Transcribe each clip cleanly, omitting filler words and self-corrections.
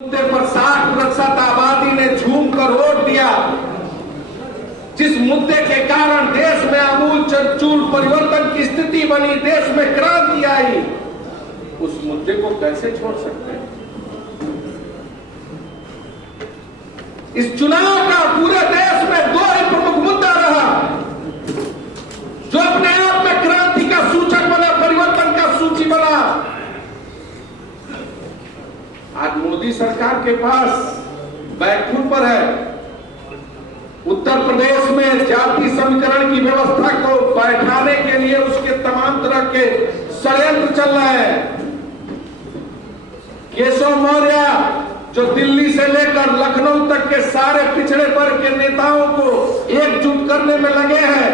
मुद्दे पर 60% आबादी ने झूम कर वोट दिया। जिस मुद्दे के कारण देश में आमूल चूल परिवर्तन की स्थिति बनी, देश में क्रांति आई, उस मुद्दे को कैसे छोड़ सकते हैं? इस चुनाव का पूरे देश में दो ही प्रमुख मुद्दा रहा जो अपने आप में क्रांति का सूचक बना, परिवर्तन का सूची बना। आज मोदी सरकार के पास बैकफुट पर है। उत्तर प्रदेश में जाति समीकरण की व्यवस्था को बैठाने के लिए उसके तमाम तरह के षड्यंत्र चल रहे हैं। केशव मौर्य जो दिल्ली से लेकर लखनऊ तक के सारे पिछड़े वर्ग के नेताओं को एकजुट करने में लगे हैं।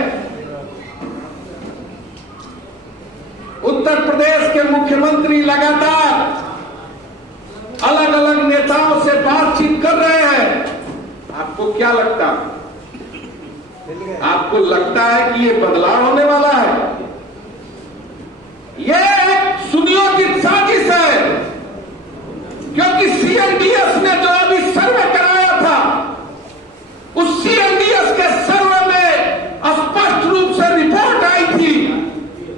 उत्तर प्रदेश के मुख्यमंत्री लगातार अलग अलग नेताओं से बातचीत कर रहे हैं। आपको क्या लगता है? आपको लगता है कि ये बदलाव होने वाला है? ये एक सुनियोजित साजिश है, क्योंकि सीएनडीएस ने जो अभी सर्वे कराया था, उस सीएनडीएस के सर्वे में स्पष्ट रूप से रिपोर्ट आई थी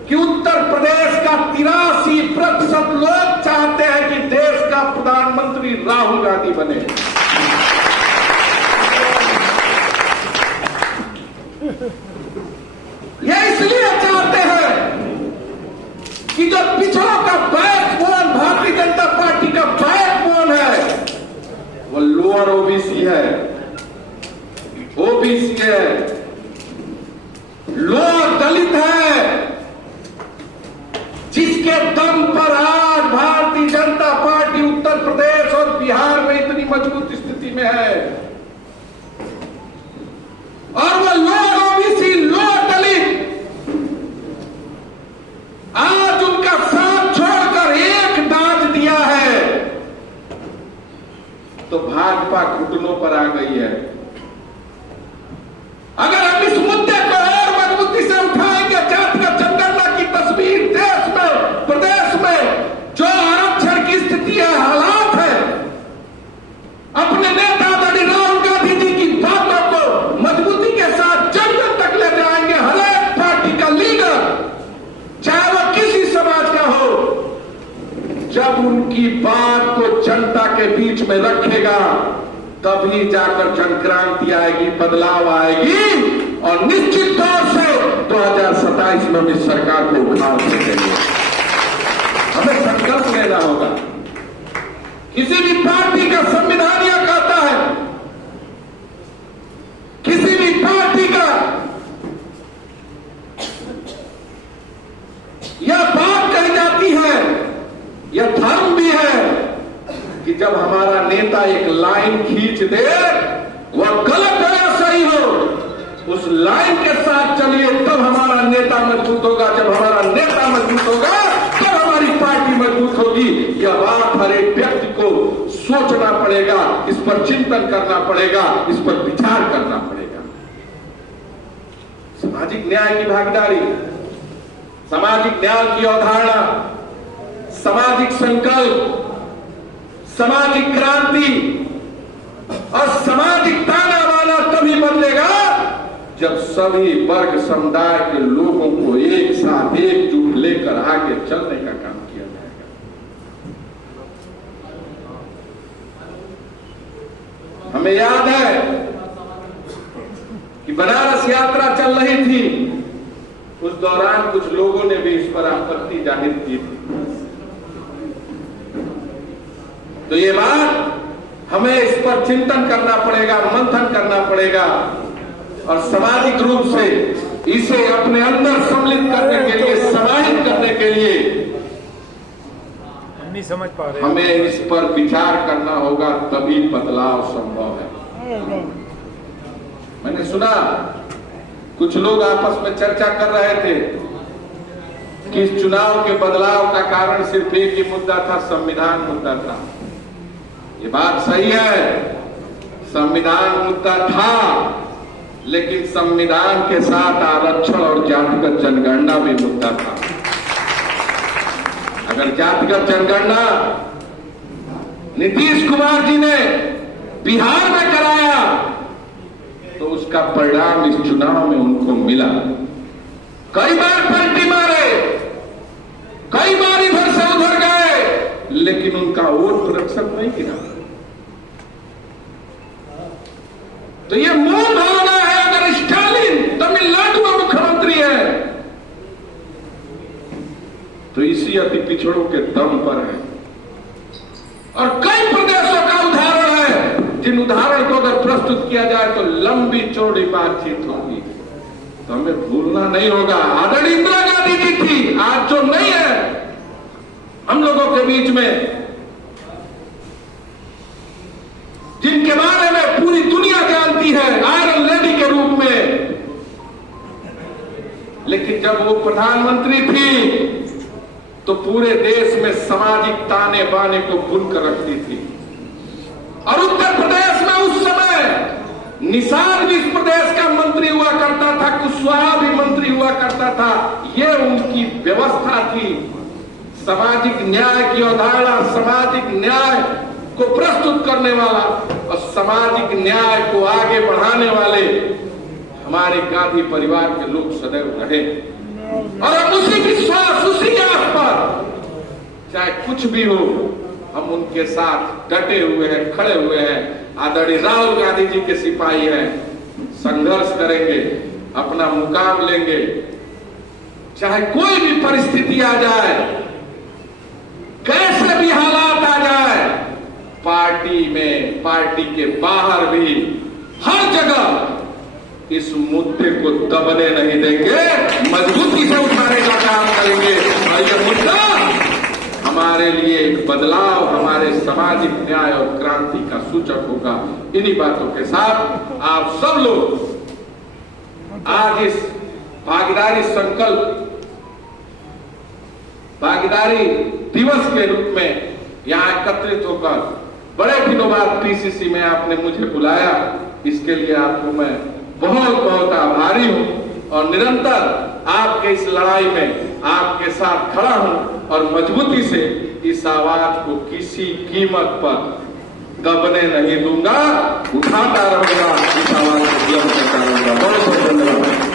कि उत्तर प्रदेश का 83% लोग चाहते हैं कि देश का प्रधानमंत्री राहुल गांधी बने। ये इसलिए चाहते हैं कि जो पिछड़ों का बैकबोन, भारतीय जनता पार्टी का बैकबोन है, वो लोअर ओबीसी है, ओबीसी है, लोअर दलित है, जिसके दम पर आज भारतीय जनता पार्टी उत्तर प्रदेश और बिहार में इतनी मजबूत स्थिति में है। और वो लोअर ओबीसी, लोअर दलित आज उनका साथ छोड़कर एक दांत दिया है, तो भाजपा घुटनों पर आ गई है। अगर हम इस मुद्दे को और मजबूती से उठाएंगे, जातिगत जनगणना की तस्वीर देश में, प्रदेश में जो आरक्षण की स्थिति है, हालात है, अपने नेता आदरणीय राहुल गांधी जी की बातों को मजबूती के साथ जन जन तक ले जाएंगे। हर एक पार्टी का लीडर, चाहे वो किसी समाज का हो, जब उनकी बात को जनता के बीच में रखेगा, तभी जाकर जनक्रांति आएगी, बदलाव आएगी, और निश्चित तौर से 2027 में इस सरकार को उखाड़ सकेंगे। हमें संकल्प लेना होगा। किसी भी पार्टी का संविधान यह कहता है, किसी भी पार्टी का यह बात कही जाती है, यह धर्म भी है कि जब हमारा नेता एक लाइन खींच दे, वह गलत हो या सही हो, उस लाइन के साथ चलिए, तब हमारा नेता मजबूत होगा। जब हमारा नेता मजबूत होगा, तब हमारी पार्टी मजबूत होगी। यह बात हर एक व्यक्ति को सोचना पड़ेगा, इस पर चिंतन करना पड़ेगा, इस पर विचार करना पड़ेगा। सामाजिक न्याय की भागीदारी, सामाजिक न्याय की अवधारणा, सामाजिक संकल्प, सामाजिक क्रांति और सामाजिक ताना बाना तभी बदलेगा जब सभी वर्ग समुदाय के लोगों को एक साथ एकजुट लेकर आगे चलने का काम किया जाएगा। हमें याद है कि बनारस यात्रा चल रही थी, उस दौरान कुछ लोगों ने भी इस पर आपत्ति जाहिर की थी। तो ये बात हमें इस पर चिंतन करना पड़ेगा, मंथन करना पड़ेगा, और सामाजिक रूप से इसे अपने अंदर सम्मिलित करने के लिए, समाहित करने के लिए हम नहीं समझ पा रहे, हमें इस पर विचार करना होगा, तभी बदलाव संभव है। मैंने सुना कुछ लोग आपस में चर्चा कर रहे थे कि इस चुनाव के बदलाव का कारण सिर्फ एक ही मुद्दा था, संविधान मुद्दा था। ये बात सही है, संविधान मुद्दा था, लेकिन संविधान के साथ आरक्षण और जातिगत जनगणना भी मुद्दा था। अगर जातिगत जनगणना नीतीश कुमार जी ने बिहार में कराया तो उसका परिणाम इस चुनाव में उनको मिला। कई बार पलटी मारे, कई बार इधर से उधर गए, लेकिन उनका वोट प्रतिशत नहीं गिरा। तो ये मूल भावना है। अगर स्टालिन तमिलनाडु में मुख्यमंत्री है तो इसी अति पिछड़ों के दम पर है। और कई प्रदेशों का उदाहरण है, जिन उदाहरण को अगर प्रस्तुत किया जाए तो लंबी चौड़ी बातचीत होगी, तो हमें भूलना नहीं होगा। आदरणीय इंदिरा गांधी जी थी, आज जो नहीं है हम लोगों के बीच में, जिनके बारे में पूरी दुनिया जानती है आयरन लेडी के रूप में, लेकिन जब वो प्रधानमंत्री थी तो पूरे देश में सामाजिक ताने बाने को बुनकर रखती थी। और उत्तर प्रदेश में उस समय निषाद भी इस प्रदेश का मंत्री हुआ करता था, कुशवाहा भी मंत्री हुआ करता था। ये उनकी व्यवस्था थी। सामाजिक न्याय की अवधारणा, सामाजिक न्याय को प्रस्तुत करने वाला और सामाजिक न्याय को आगे बढ़ाने वाले हमारे गांधी परिवार के लोग सदैव रहे। और हम उसी विश्वास, उसी आस पर, चाहे कुछ भी हो, हम उनके साथ डटे हुए हैं, खड़े हुए हैं। आदरणीय राहुल गांधी जी के सिपाही हैं, संघर्ष करेंगे, अपना मुकाम लेंगे, चाहे कोई भी परिस्थिति आ जाए, कैसे भी हालात आ जाए, पार्टी में, पार्टी के बाहर भी, हर जगह इस मुद्दे को दबने नहीं देंगे, मजबूती से उठाने का काम करेंगे। और यह मुद्दा हमारे लिए एक बदलाव, हमारे सामाजिक न्याय और क्रांति का सूचक होगा। इन्हीं बातों के साथ आप सब लोग आज इस भागीदारी संकल्प, भागीदारी दिवस के रूप में यहां एकत्रित होकर, बड़े दिनों बाद पीसीसी में आपने मुझे बुलाया, इसके लिए आपको मैं बहुत बहुत आभारी हूं। और निरंतर आपके इस लड़ाई में आपके साथ खड़ा हूं और मजबूती से इस आवाज को किसी कीमत पर दबने नहीं दूंगा, उठाता रहूंगा, इस आवाज को बुलंद करता रहूंगा। बहुत बहुत धन्यवाद।